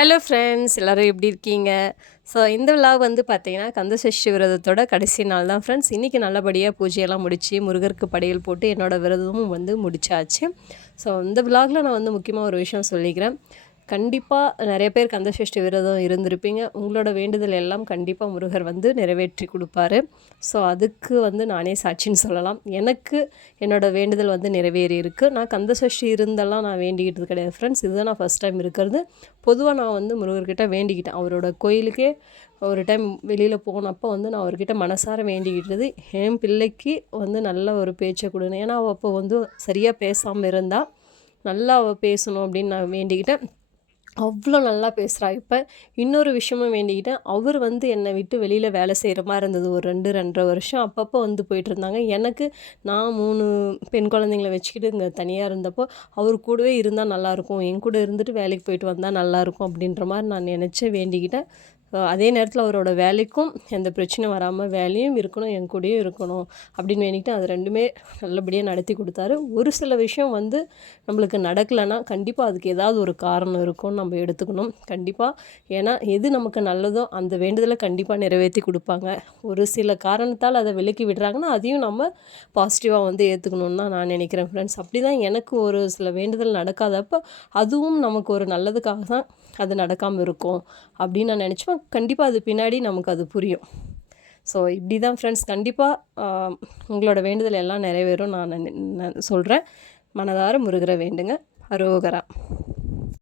Hello friends, எல்லோரும் எப்படி இருக்கீங்க? ஸோ இந்த விலாக் வந்து பார்த்தீங்கன்னா கந்தசஷ்டி விரதத்தோட கடைசி நாள் தான் ஃப்ரெண்ட்ஸ். இன்றைக்கி நல்லபடியாக பூஜையெல்லாம் முடித்து முருகருக்கு படையல் போட்டு என்னோடய விரதமும் வந்து முடிச்சாச்சு. ஸோ இந்த விலாகில் நான் வந்து முக்கியமாக ஒரு விஷயம் சொல்லிக்கிறேன். கண்டிப்பாக நிறைய பேர் கந்தசஷ்டி விரதம் இருந்திருப்பீங்க. உங்களோட வேண்டுதல் எல்லாம் கண்டிப்பாக முருகர் வந்து நிறைவேற்றி கொடுப்பாரு. ஸோ அதுக்கு வந்து நானே சாட்சின்னு சொல்லலாம். எனக்கு என்னோடய வேண்டுதல் வந்து நிறைவேறி இருக்குது. நான் கந்தசஷ்டி இருந்தெல்லாம் நான் வேண்டிக்கிட்டது கிடையாது ஃப்ரெண்ட்ஸ். இதுதான் நான் ஃபஸ்ட் டைம் இருக்கிறது. பொதுவாக நான் வந்து முருகர்கிட்ட வேண்டிக்கிட்டேன். அவரோட கோயிலுக்கே ஒரு டைம் வெளியில் போனப்போ வந்து நான் அவர்கிட்ட மனசார வேண்டிக்கிட்டது, என் பிள்ளைக்கு வந்து நல்ல ஒரு பேச்சை கொடுங்க. ஏன்னா அவள் அப்போ வந்து சரியாக பேசாமல் இருந்தால் நல்லா அவள் பேசணும் அப்படின்னு நான் வேண்டிக்கிட்டேன். அவ்வளோ நல்லா பேசுகிறா. இப்போ இன்னொரு விஷயமும் வேண்டிக்கிட்டேன். அவர் வந்து என்னை விட்டு வெளியில் வேலை செய்கிற மாதிரி இருந்தது. ஒரு 2, 2.5 வருஷம் அப்பப்போ வந்து போயிட்டுருந்தாங்க. எனக்கு நான் 3 பெண் குழந்தைங்கள வச்சுக்கிட்டு இங்கே தனியாக இருந்தப்போ, அவர் கூடவே இருந்தால் நல்லாயிருக்கும், என் கூட இருந்துட்டு வேலைக்கு போயிட்டு வந்தால் நல்லாயிருக்கும் அப்படின்ற மாதிரி நான் நினச்சி வேண்டிக்கிட்டேன். அதே நேரத்தில் அவரோட வேலைக்கும் எந்த பிரச்சனையும் வராமல் வேலையும் இருக்கணும், என் கூடயும் இருக்கணும் அப்படின்னு வேண்டிக்கிட்டு அது 2மே நல்லபடியாக நடத்தி கொடுத்தாரு. ஒரு சில விஷயம் வந்து நம்மளுக்கு நடக்கலைன்னா கண்டிப்பாக அதுக்கு ஏதாவது ஒரு காரணம் இருக்கும்னு நம்ம எடுத்துக்கணும் கண்டிப்பாக. ஏன்னா எது நமக்கு நல்லதோ அந்த வேண்டுதலை கண்டிப்பாக நிறைவேற்றி கொடுப்பாங்க. ஒரு சில காரணத்தால் அதை விலக்கி விடுறாங்கன்னா அதையும் நம்ம பாசிட்டிவாக வந்து ஏற்றுக்கணுன்னு தான் நான் நினைக்கிறேன் ஃப்ரெண்ட்ஸ். அப்படி தான் எனக்கு ஒரு சில வேண்டுதல் நடக்காதப்போ அதுவும் நமக்கு ஒரு நல்லதுக்காக தான் அது நடக்காமல் இருக்கும் அப்படின்னு நான் நினச்சேன். கண்டிப்பாக அது பின்னாடி நமக்கு அது புரியும். ஸோ இப்படி தான் ஃப்ரெண்ட்ஸ், கண்டிப்பாக உங்களோட வேண்டுதல் எல்லாம் நிறைவேறும் நான் சொல்கிறேன். மனதார முருகரை வேண்டுங்க. அரோகரா.